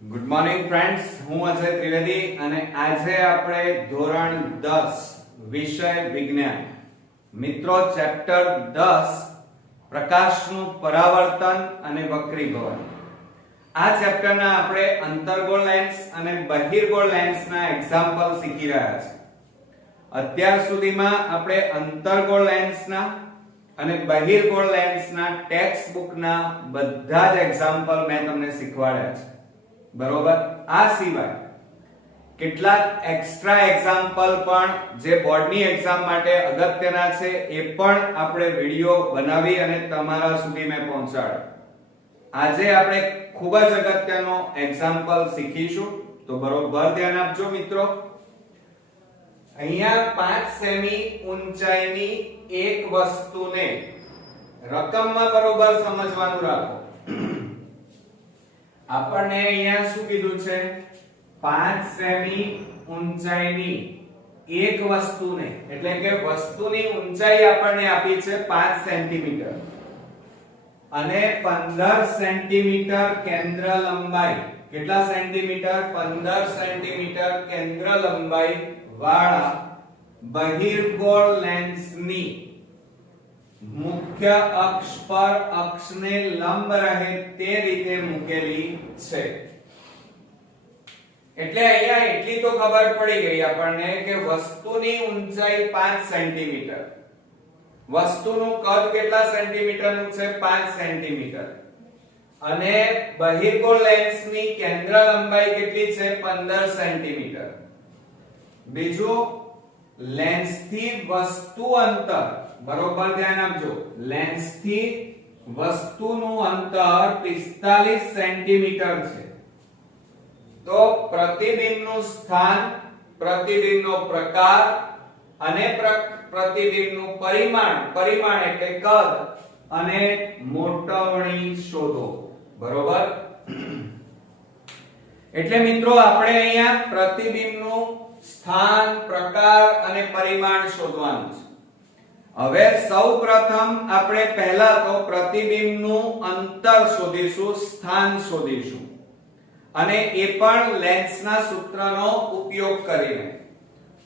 Good morning friends, હું અજય ત્રિવેદી અને આજે આપણે ધોરણ 10 વિષય વિજ્ઞાન મિત્રો ચેપ્ટર 10 પ્રકાશનું પરાવર્તન અને વક્રીભવન આ ચેપ્ટરના આપણે અંતર્ગોળ લેન્સ અને બહિર્ગોળ લેન્સના એક્ઝામ્પલ શીખી રહ્યા છીએ. અત્યાર સુધીમાં આપણે અંતર્ગોળ લેન્સના અને બહિર્ગોળ લેન્સના ટેક્સ્ટ બુકના બધા જ એક્ઝામ્પલ મેં તમને શીખવાડ્યા છે. બરોબર. આ સિવાય કેટલાક એક્સ્ટ્રા એક્ઝામ્પલ પણ જે બોર્ડની એક્ઝામ માટે અગત્યના છે એ પણ આપણે વિડિયો બનાવી અને તમારા સુધી મેં પહોંચાડ્યો. આજે આપણે ખૂબ જ અગત્યનો એક્ઝામ્પલ શીખીશું, તો બરોબર ધ્યાન આપજો મિત્રો. અહીંયા 5 સેમી ઊંચાઈની એક વસ્તુને રકમમાં બરોબર સમજવાનું રાખો. આપણને અહીંયા શું કીધું છે? 5 સેમી ઊંચાઈની એક વસ્તુને, એટલે કે વસ્તુની ઊંચાઈ આપણને આપી છે 5 સેન્ટીમીટર અને 15 સેન્ટીમીટર કેન્દ્ર લંબાઈ. કેટલા સેન્ટીમીટર? 15 સેન્ટીમીટર કેન્દ્ર લંબાઈ વાળા બહિર્ગોળ લેન્સની મુખ્ય અક્ષ પર અક્ષને લંબ રહે તે રીતે મૂકેલી છે. એટલે અહીંયા એટલી તો ખબર પડી ગઈ આપણને કે વસ્તુની ઊંચાઈ 5 સેન્ટીમીટર, વસ્તુનું કદ કેટલા સેન્ટીમીટરનું છે? 5 સેન્ટીમીટર, અને બહિર્ગોળ લેન્સની કેન્દ્ર લંબાઈ કેટલી છે? 15 સેન્ટીમીટર. બીજું, લેન્સથી વસ્તુ અંતર, બરોબર ધ્યાન આપજો, લેન્સથી વસ્તુનું અંતર 45 સેન્ટીમીટર છે. તો પ્રતિબિંબનું સ્થાન, પ્રતિબિંબનો પ્રકાર અને પ્રતિબિંબનું પરિમાણ એટલે કદ અને મોટવણી શોધો. બરોબર. એટલે મિત્રો આપણે અહીંયા પ્રતિબિંબનું સ્થાન, પ્રકાર અને પરિમાણ શોધવાનું છે. હવે સૌપ્રથમ આપણે પહેલા તો પ્રતિબિંબનું અંતર શોધીશું, સ્થાન શોધીશું, અને એ પણ લેન્સના સૂત્રનો ઉપયોગ કરીને.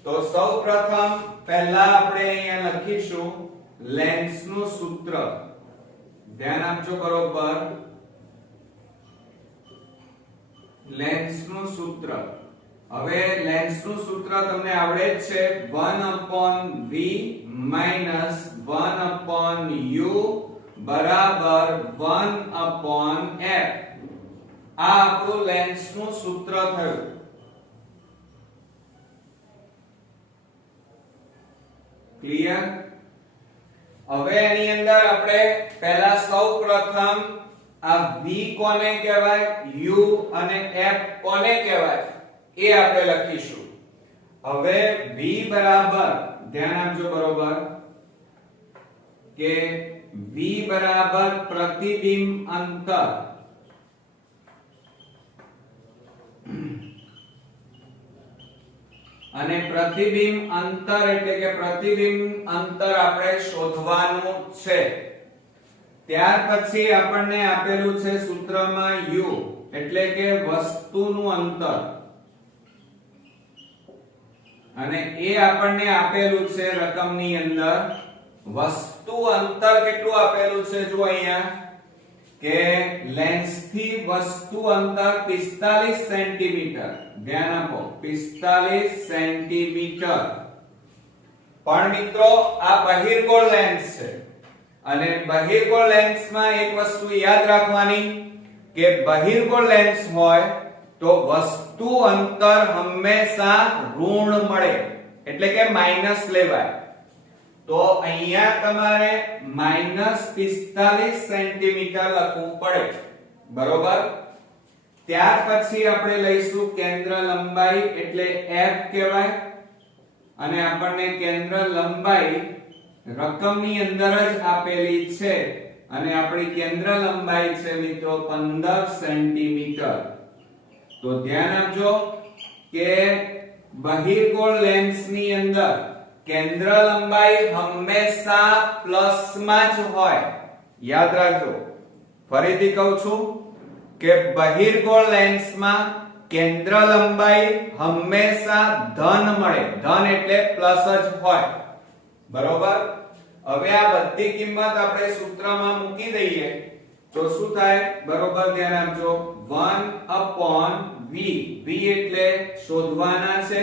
તો સૌપ્રથમ પહેલા આપણે અહીંયા લખીશું લેન્સનું સૂત્ર. ધ્યાન આપજો બરોબર. લેન્સનું સૂત્ર. હવે લેન્સનું સૂત્ર તમને આવડે જ છે, 1/v - 1/u બરાબર 1/f. આ આપણું લેન્સનું સૂત્ર થયું. ક્લિયર? હવે એની અંદર આપણે પહેલા સૌપ્રથમ આ v કોને કહેવાય, u અને f કોને કહેવાય એ આપણે લખીશું. હવે v બરાબર, ધ્યાન આપજો બરોબર, કે v બરાબર પ્રતિબિંબ અંતર અને પ્રતિબિંબ અંતર એટલે કે પ્રતિબિંબ અંતર આપણે શોધવાનું છે. ત્યાર પછી આપણને આપેલું છે સૂત્રમાં u એટલે કે વસ્તુનું અંતર, અને એ આપણને આપેલું છે રકમની અંદર. વસ્તુ અંતર કેટલું આપેલું છે જો અહીંયા, કે લેન્સથી વસ્તુ અંતર 45 સેન્ટીમીટર. ધ્યાન આપો, 45 સેન્ટીમીટર. પણ મિત્રો આ બહિર્ગોળ લેન્સ છે, અને બહિર્ગોળ લેન્સમાં એક વસ્તુ યાદ રાખવાની કે બહિર્ગોળ લેન્સ હોય તો વસ્તુ અંતર હંમેશા ઋણ મળે, એટલે કે માઈનસ લેવાય. તો અહીંયા તમારે -45 સેન્ટીમીટર લખવું પડે. બરોબર. ત્યાર પછી આપણે લઈશું કેન્દ્ર લંબાઈ એટલે f કહેવાય, અને આપણને કેન્દ્ર લંબાઈ રકમની અંદર જ આપેલી છે, અને આપણી કેન્દ્ર લંબાઈ છે મિત્રો 15 સેન્ટીમીટર. તો ધ્યાન આપજો કે બહિર્ગોળ લેન્સની અંદર કેન્દ્ર લંબાઈ હંમેશા પ્લસમાં જ હોય. યાદ રાખજો. ફરીથી કહું છું, કે બહિર્ગોળ લેન્સમાં કેન્દ્ર લંબાઈ હંમેશા ધન મળે, ધન એટલે પ્લસ જ હોય, બરોબર। હવે આ બધી કિંમત આપણે સૂત્રમાં મૂકી દઈએ તો શું થાય, બરોબર ધ્યાન આપજો। 1/v, v એટલે શોધવાના છે,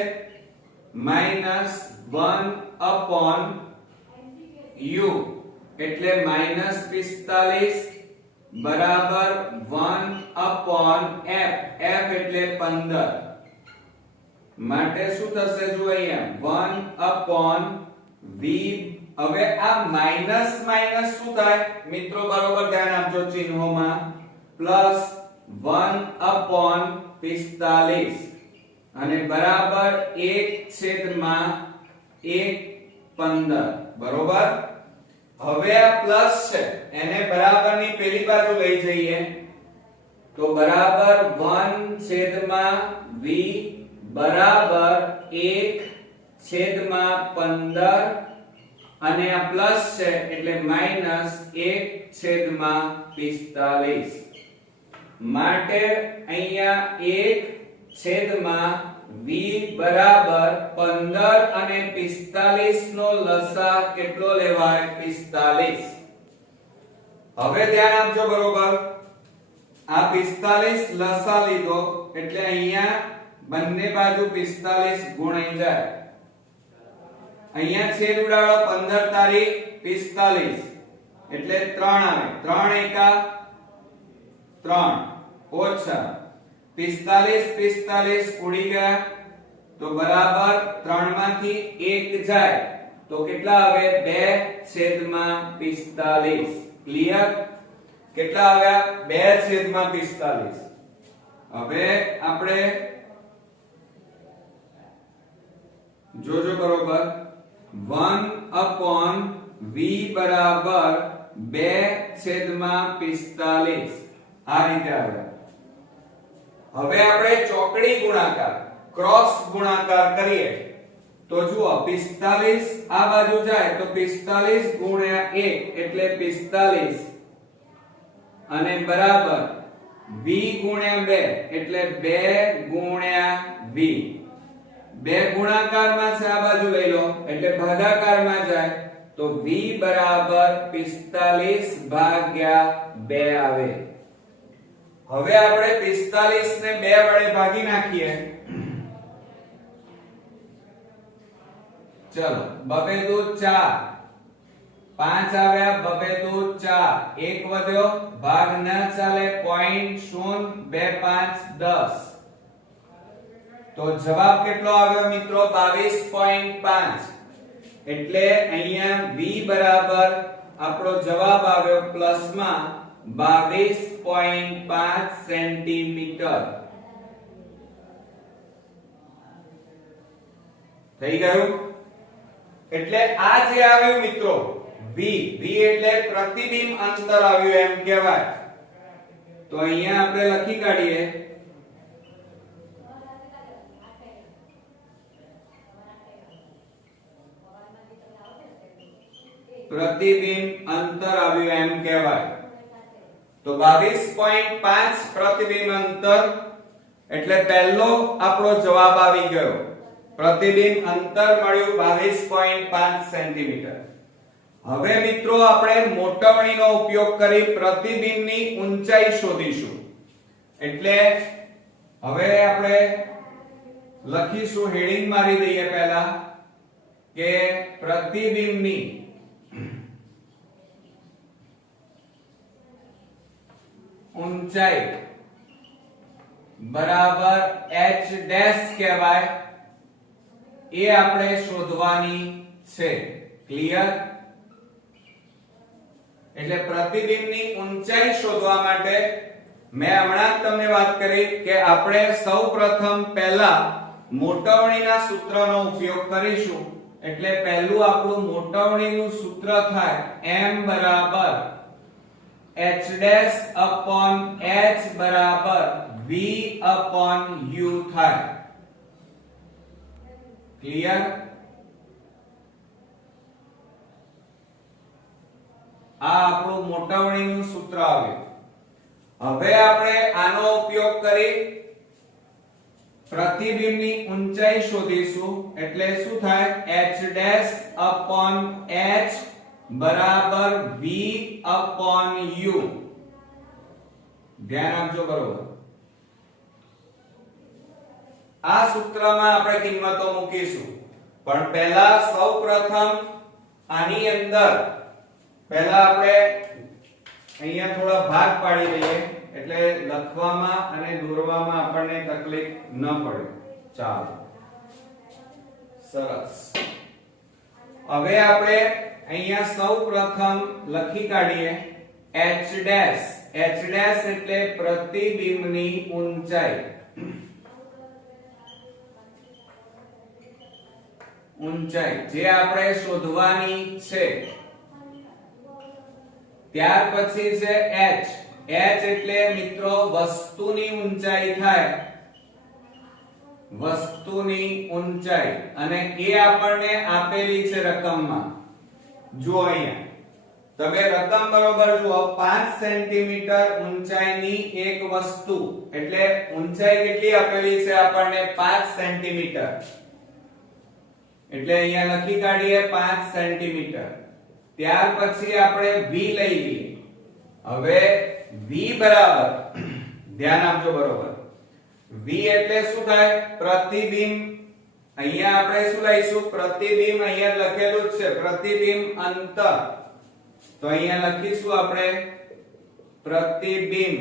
-1/u એટલે -45 બરાબર 1/f, f એટલે 15 માટે શું થશે, જો અહીંયા 1/v। હવે આ માઈનસ માઈનસ શું થાય મિત્રો, બરોબર ધ્યાન આપજો ચિહ્નોમાં, પ્લસ 1/45 અને બરાબર 1/15, બરોબર। હવે આ પ્લસ છે એને બરાબરની પેલી બાજુ લઈ જઈએ તો બરાબર 1/v બરાબર 1/15 અને આ પ્લસ છે એટલે -1/45 માટે અહીંયા 1/v બરાબર 15 અને 45 નો લસા કેટલો લેવાય, 45। હવે ધ્યાન આપજો, બરોબર આ 45 લસા લીધો એટલે અહીંયા બંને બાજુ 45 ગુણાઈ જાય, અહીંયા છેદ ઉડાડો 15 તારી 45 એટલે 3 આવે, 3 એકા 3 ઓછા 45 ઉડી ગયા તો બરાબર 3 માંથી 1 જાય તો કેટલા આવે, 2/45। ક્લિયર, કેટલા આવ્યા, 2/45। હવે આપણે જોજો, બરોબર 1/v બરાબર 2/45 આ રીતે આવ્યા। હવે આપણે ચોકડી ગુણાકાર, ક્રોસ ગુણાકાર કરીએ તો જુઓ 45 આ બાજુ જાય તો 45 ગુણ્યા 1 એટલે 45 અને બરાબર v ગુણ્યા 2 એટલે 2 ગુણ્યા v, 2 ગુણાકારમાં છે આ બાજુ લઈ લો એટલે ભાગાકારમાં જાય તો v બરાબર 45 ભાગ્યા 2 આવે। હવે આપણે 45 ને 2 વડે ભાગી નાખીએ, ચલો 2 દુ 4, 5 આવ્યા, 2 દુ 4, 1 વધ્યો, ભાગ ના ચાલે, 0.02510 તો જવાબ કેટલો આવ્યો મિત્રો, 22.5। એટલે અહીંયા v બરાબર આપણો જવાબ આવ્યો પ્લસમાં 22.5 સેન્ટીમીટર થઈ ગયું। એટલે આ જે આવ્યું મિત્રો v એટલે પ્રતિબિંબ અંતર આવ્યું એમ કહેવાય। તો અહીંયા આપણે લખી કાઢીએ પ્રતિબિંબ અંતર આવ્યું એમ કહેવાય। તો 22.5 પ્રતિબિંબ અંતર એટલે પહેલો આપણો જવાબ આવી ગયો, પ્રતિબિંબ અંતર મળ્યું 22.5 સેન્ટીમીટર। હવે મિત્રો આપણે મોટવણીનો ઉપયોગ કરી પ્રતિબિંબની ઊંચાઈ શોધીશું। એટલે હવે આપણે લખીશું, હેડિંગ મારી દઈએ પહેલા કે પ્રતિબિંબની ઊંચાઈ બરાબર h ડેશ કહેવાય, એ આપણે શોધવાની છે। ક્લિયર, એટલે પ્રતિબિંબની ઊંચાઈ શોધવા માટે મેં હમણાં જ તમને વાત કરી કે આપણે સૌપ્રથમ પહેલા મોટવણીના સૂત્રનો ઉપયોગ કરીશું। એટલે પહેલું આપણું મોટવણીનું સૂત્ર થાય m બરાબર h ડેશ upon h બરાબર v upon u થાય। ક્લિયર, આ આપણું મોટવણીનું સૂત્ર આવ્યું। હવે આપણે પ્રતિબિંબની ઊંચાઈ શોધીશું એટલે શું થાય h ડેશ upon h બરાબર v upon u. ધ્યાન આપજો બરોબર. આ સૂત્રમાં આપણે કિંમતો મૂકીશું પણ પહેલા સૌપ્રથમ આની અંદર પહેલા આપણે અહીંયા થોડા ભાગ પાડી દઈએ એટલે લખવામાં અને દોરવામાં આપણને તકલીફ ન પડે. ચાલો સરસ. હવે આપણે અહીંયા સૌપ્રથમ લખી કાઢીએ h ડેશ. h ડેશ એટલે પ્રતિબિંબની ઊંચાઈ. ઊંચાઈ જે આપણે શોધવાની છે. ત્યાર પછી છે h. h એટલે મિત્રો વસ્તુની ઊંચાઈ થાય. વસ્તુની ઊંચાઈ અને એ આપણને આપેલી છે રકમમાં. જુઓ અહીંયા તમે રકમ બરોબર જુઓ 5 સેન્ટીમીટર ઊંચાઈની એક વસ્તુ એટલે ઊંચાઈ કેટલી આપેલી છે આપણને 5 સેન્ટીમીટર. એટલે અહીંયા લખી કાઢીએ 5 સેન્ટીમીટર. ત્યાર પછી આપણે v લઈ લઈએ. હવે v બરાબર ધ્યાન આપજો બરોબર. v એટલે શું થાય પ્રતિબિંબ. અહીંયા આપણે શું લઈશું પ્રતિબિંબ. અહીંયા લખેલું જ છે પ્રતિબિંબ અંતર. તો અહીંયા લખીશું આપણે પ્રતિબિંબ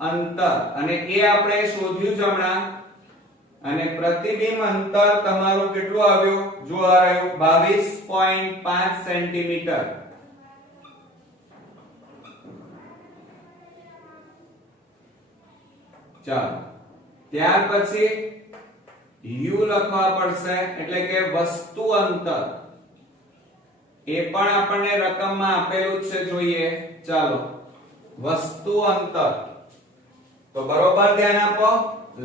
અંતર અને એ આપણે શોધ્યું જ હમણાં. અને પ્રતિબિંબ અંતર તમારું કેટલું આવ્યું જો આ રહ્યું 22.5 સેન્ટીમીટર. ચાલો ત્યાર પછી u લખવા પડશે એટલે કે વસ્તુ અંતર. એ પણ આપણને રકમમાં આપેલું છે જોઈએ. ચાલો વસ્તુ અંતર તો બરોબર ધ્યાન આપો.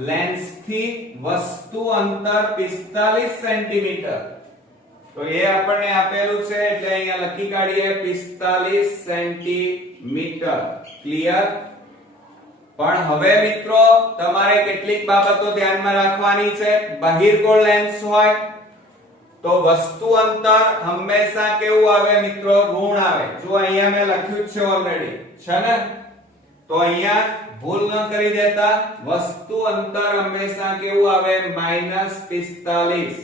લેન્સ થી વસ્તુ અંતર 45 સેન્ટીમીટર. તો એ આપણને આપેલું છે એટલે અહીંયા લખી કાઢીએ 45 સેન્ટીમીટર. ક્લિયર. પણ હવે મિત્રો તમારે કેટલીક બાબતો ધ્યાનમાં રાખવાની છે. બહિર્ગોળ લેન્સ હોય તો વસ્તુ અંતર હંમેશા કેવું આવે મિત્રો ઋણ આવે. જો અહીંયા મેં લખ્યું છે ઓલરેડી છે ને. તો અહીંયા ભૂલ ન કરી દેતા. વસ્તુ અંતર હંમેશા કેવું આવે -45.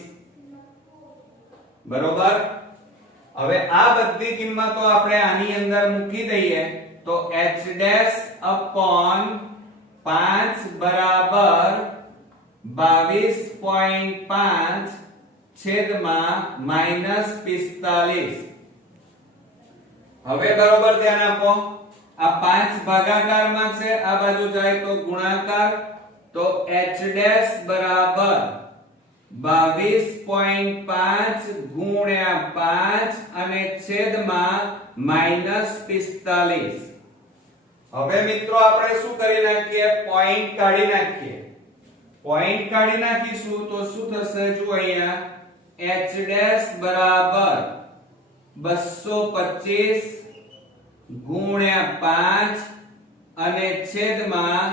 બરોબર. હવે આ બધી કિંમતો આપણે આની અંદર મૂકી દઈએ તો h ડેશ upon 5 બરાબર 22.5 છેદમાં -45. હવે બરોબર ધ્યાન આપો. આ 5 ભાગાકારમાં છે આ બાજુ જાય તો ગુણાકાર. તો h ડેશ બરાબર 22.5 ગુણ્યા 5 અને છેદમાં -45. હવે મિત્રો આપણે શું કરી નાખીએ પોઈન્ટ કાઢી નાખીએ. પોઈન્ટ કાઢી નાખીશું તો શું થશે જો અહીંયા h ડેશ બરાબર 225 ગુણ્યા 5 અને છેદમાં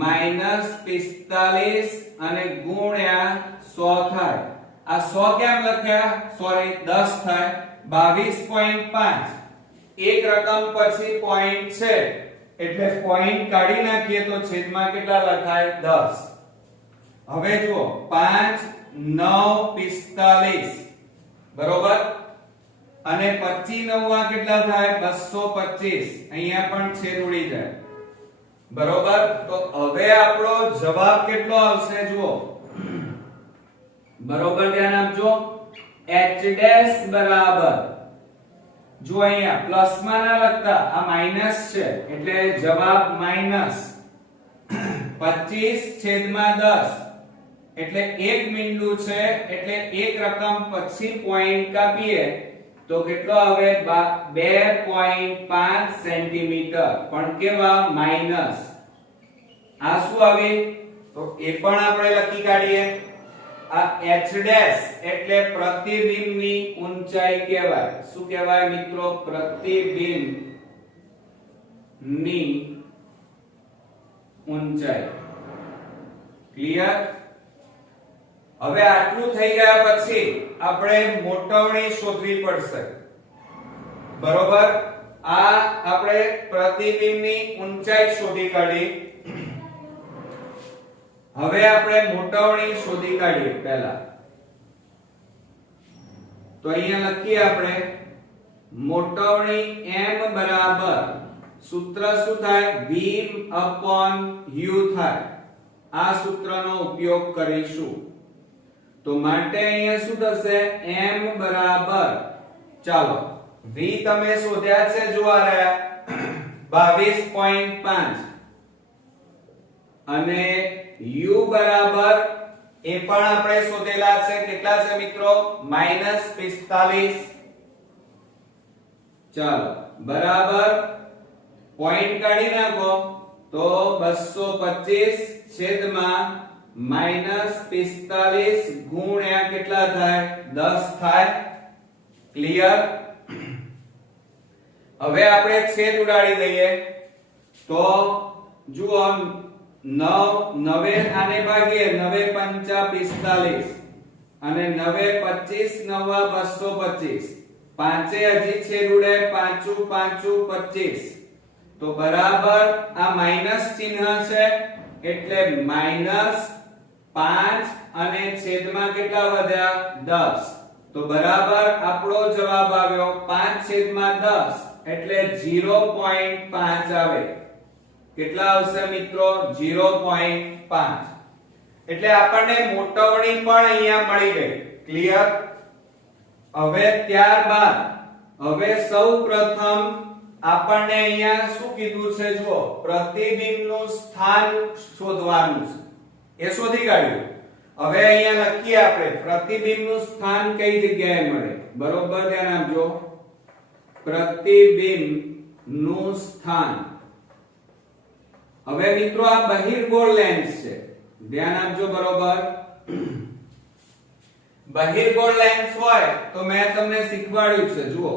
-45 અને ગુણ્યા 100 થાય. આ 100 કેમ લખ્યા સોરી 10 થાય. 22.5 એક રકમ પછી પોઈન્ટ છે એટલે પોઈન્ટ કાઢી નાખીએ તો છેદમાં કેટલા લખાય 10. હવે જુઓ 5 9 45 બરોબર. અને 25 9 કેટલા થાય 225. અહીંયા પણ છેદ ઉડી જાય. બરોબર. તો હવે આપણો જવાબ કેટલો આવશે જુઓ. બરોબર ધ્યાન આપજો. h ડેશ બરાબર જો અહીંયા પ્લસ માં ના લખતા આ માઈનસ છે એટલે જવાબ -25/10 એટલે એક બિંદુ છે એટલે એક રકમ પછી પોઈન્ટ કાપીએ તો કેટલો આવે 2.5 સેન્ટીમીટર. પણ કેવા માઈનસ. આ શું આવે તો એ પણ આપણે લખી કાઢીએ. આ h ડેશ એટલે પ્રતિબિંબની ઊંચાઈ કહેવાય. શું કહેવાય મિત્રો પ્રતિબિંબની ઊંચાઈ. ક્લિયર? હવે આટલું થઈ ગયા પછી આપણે મોટવણી શોધવી પડશે. બરોબર? આ આપણે પ્રતિબિંબની ઊંચાઈ શોધી કાઢી. હવે આપણે મોટવણી શોધી કાઢીએ પહેલા. તો અહીંયા લખીએ આપણે મોટવણી m બરાબર સૂત્ર શું થાય? v upon u થાય. આ સૂત્રનો ઉપયોગ કરીશું. તો માટે અહીંયા શું થશે? m બરાબર, ચાલો v તમે શોધ્યા છે, જોવા રહ્યા 22.5 અને u બરાબર એ પણ આપણે શોધેલા છે. કેટલા છે મિત્રો? -45. ચાલો બરાબર પોઈન્ટ કાઢી નાખો તો 225 છેદમાં -45 ગુણ્યા કેટલા થાય? 10 થાય. ક્લિયર? હવે આપણે છેદ ઉડાડી દઈએ તો જુઓ 9 આને ભાગીએ 9 પંચા 45 અને 9 25 9 225 પાંચે હજી છેદ ઉડે 5 5 25 તો બરાબર આ માઈનસ ચિહ્ન છે એટલે -5 અને છેદમાં કેટલા વધ્યા? 10. તો બરાબર આપણો જવાબ આવ્યો 5/10 એટલે 0.5 આવે. કેટલા આવશે મિત્રો? 0.5. એટલે આપણને મોટવણી પણ અહીંયા મળી ગઈ. ક્લિયર? હવે ત્યારબાદ હવે સૌપ્રથમ આપણને અહીંયા શું કીધું છે? જુઓ, પ્રતિબિંબનું સ્થાન શોધવાનું છે. એ શોધી કાઢ્યું. હવે અહીંયા લખીએ આપણે પ્રતિબિંબનું સ્થાન કઈ જગ્યાએ મળે. બરોબર ધ્યાન આપજો. પ્રતિબિંબનું સ્થાન. હવે મિત્રો આ બહિર્ગોળ લેન્સ છે. ધ્યાન આપજો. બરોબર? બહિર્ગોળ લેન્સ હોય તો મેં તમને શીખવાડ્યું છે. જુઓ,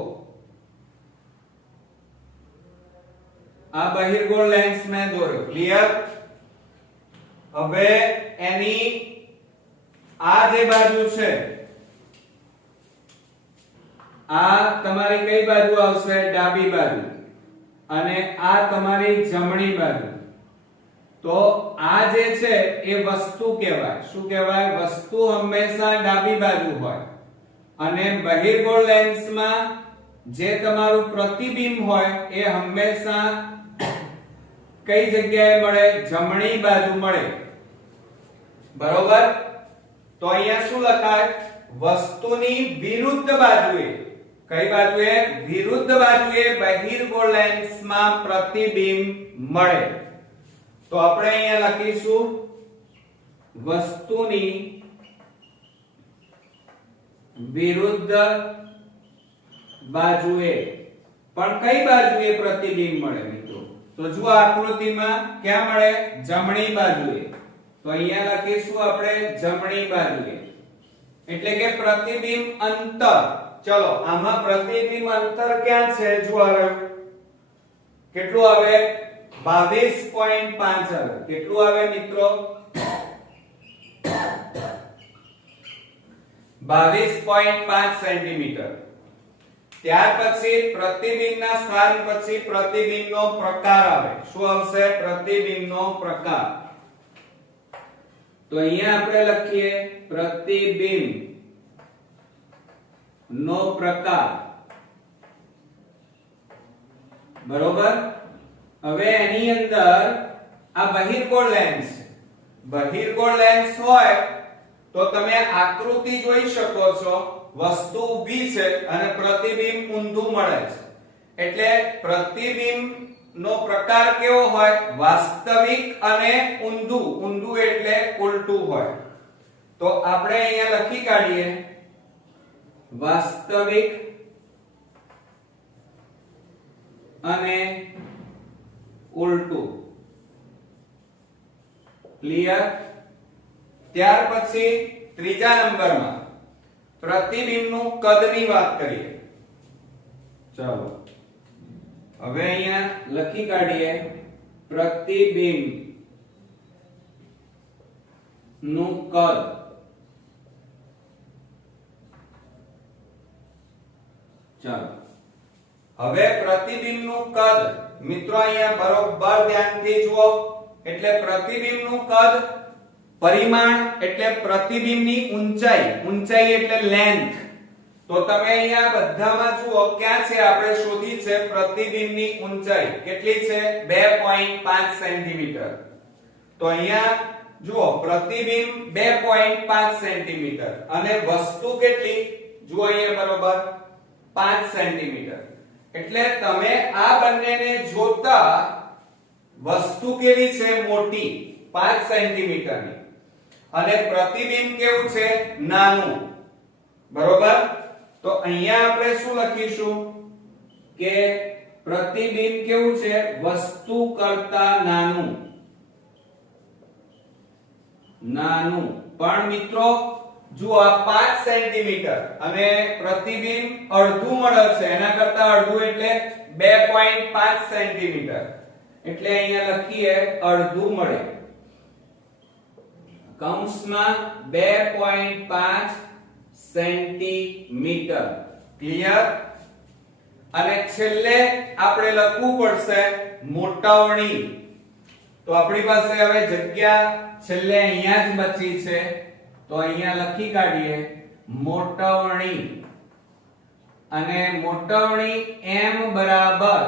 આ બહિર્ગોળ લેન્સ મેં દોર્યો. ક્લિયર? હવે એની આ જે બાજુ છે આ તમારી કઈ બાજુ આવશે? ડાબી બાજુ. અને આ તમારી જમણી બાજુ. તો આ જે છે એ વસ્તુ કહેવાય. શું કહેવાય? વસ્તુ હંમેશા ડાબી બાજુ હોય. અને બહિર્ગોળ લેન્સમાં જે તમારું પ્રતિબિંબ હોય એ હંમેશા કઈ જગ્યાએ મળે? જમણી બાજુ મળે. બરોબર? તો અહીંયા શું લખાય? વસ્તુની વિરુદ્ધ બાજુએ. કઈ બાજુએ? વિરુદ્ધ બાજુએ બહિર્ગોળ લેન્સમાં પ્રતિબિંબ મળે. તો આપણે અહીંયા લખીશું વસ્તુની વિરુદ્ધ બાજુએ. પણ કઈ બાજુએ પ્રતિબિંબ મળે મિત્રો? તો જુઓ આકૃતિમાં ક્યાં મળે? જમણી બાજુએ. તો અહીંયા લખીશું આપણે જમણી બાજુએ. એટલે કે પ્રતિબિંબ અંતર. ચલો આમાં પ્રતિબિંબ અંતર ક્યાં છે? જુઓ કેટલું આવે? 22.5 આવે. કેટલું આવે મિત્રો? 22.5 સેન્ટીમીટર. ત્યાર પછી પ્રતિબિંબના સ્થાન પછી પ્રતિબિંબનો પ્રકાર આવે. શું આવશે? પ્રતિબિંબનો પ્રકાર. તો અહીંયા આપણે લખીએ પ્રતિબિંબ નો પ્રકાર. બરોબર? હવે એની અંદર આ બહિર્ગોળ લેન્સ છે. બહિર્ગોળ લેન્સ હોય તો તમે આકૃતિ જોઈ શકો છો. વસ્તુ ઊભી છે અને પ્રતિબિંબ ઊંધું મળે છે. એટલે પ્રતિબિંબ નો પ્રકાર કેવો હોય? વાસ્તવિક અને ઊંધું. ઊંધું એટલે ઉલટું હોય. તો આપણે અહીંયા લખી કાઢીએ વાસ્તવિક અને ઉલટું. ક્લિયર? ત્યાર પછી ત્રીજા નંબરમાં પ્રતિબિંબનું કદની વાત કરીએ. ચાલો હવે અહીંયા લખી કાઢીએ પ્રતિબિંબ નું કદ ચાલો હવે પ્રતિબિંબનું કદ મિત્રો અહીંયા બરોબર ધ્યાનથી જુઓ એટલે પ્રતિબિંબનું કદ પરિમાણ એટલે પ્રતિબિંબની ઊંચાઈ એટલે લેન્થ તો તમે અહીંયા બધામાં જુઓ ક્યાં છે આપણે શોધી છે પ્રતિબિંબની ઊંચાઈ કેટલી છે 2.5 સેન્ટીમીટર તો અહીંયા જુઓ પ્રતિબિંબ 2.5 સેન્ટીમીટર અને વસ્તુ કેટલી જુઓ અહીંયા બરોબર 5 સેન્ટીમીટર એટલે તમે આ બંનેને જોતા વસ્તુ કેવી છે મોટી 5 સેન્ટીમીટરની અને પ્રતિબિંબ કેવું છે નાનું બરોબર તો અહીંયા આપણે શું લખીશું કે પ્રતિબિંબ કેવું છે વસ્તુ કરતા નાનું પણ મિત્રો જો આ 5 સેન્ટીમીટર અને પ્રતિબિંબ અડધું મળે છે એના કરતા અડધું એટલે 2.5 સેન્ટીમીટર એટલે અહીંયા લખીએ અડધું મળે કૌંસમાં 2.5 સેન્ટીમીટર ક્લિયર અને છેલ્લે આપણે લખવું પડશે મોટાવણી તો આપણી પાસે હવે જગ્યા છેલ્લે અહીંયા જ બચી છે તો અહીંયા લખી કાઢીએ મોટાવણી અને મોટાવણી m બરાબર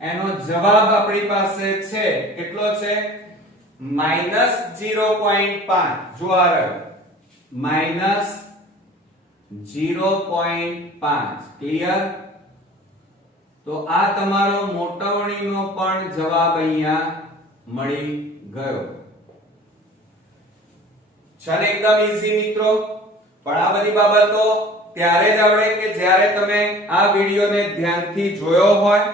એનો જવાબ આપણી પાસે છે કેટલો છે -0.5 જો આ રહ્યો -0.5 ક્લિયર તો આ તમારો મોટાવણીનો પણ જવાબ અહીંયા મળી ગયો ચાલે એકદમ ઈઝી મિત્રો પણ આ બધી બાબતો ત્યારે જ આવડે કે જ્યારે તમે આ વિડિયોને ધ્યાનથી જોયો હોય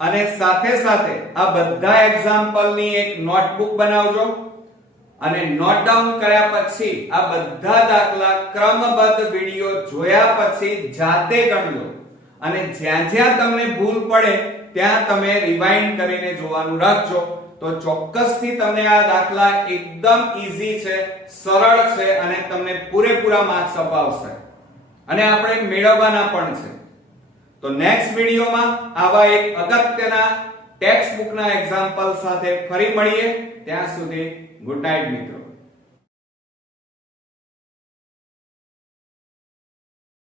અને સાથે સાથે આ બધા એક્ઝામ્પલની એક નોટબુક બનાવજો અને નોટ ડાઉન કર્યા પછી આ બધા દાખલા ક્રમબદ્ધ વિડિયો જોયા પછી જાતે ગણજો અને જ્યાં જ્યાં તમને ભૂલ પડે ત્યાં તમે રિવાઇન્ડ કરીને જોવાનું રાખજો તો ચોક્કસથી તમને આ દાખલા એકદમ ઈઝી છે સરળ છે અને તમને પૂરેપૂરા માર્ક્સ અપાવશે અને આપણે મેળવવાના પણ છે તો નેક્સ્ટ વિડિયોમાં આવા એક અગત્યના ટેક્સ્ટ બુકના એક્ઝામ્પલ સાથે ફરી મળીએ ત્યાં સુધી ગુડ નાઇટ મિત્રો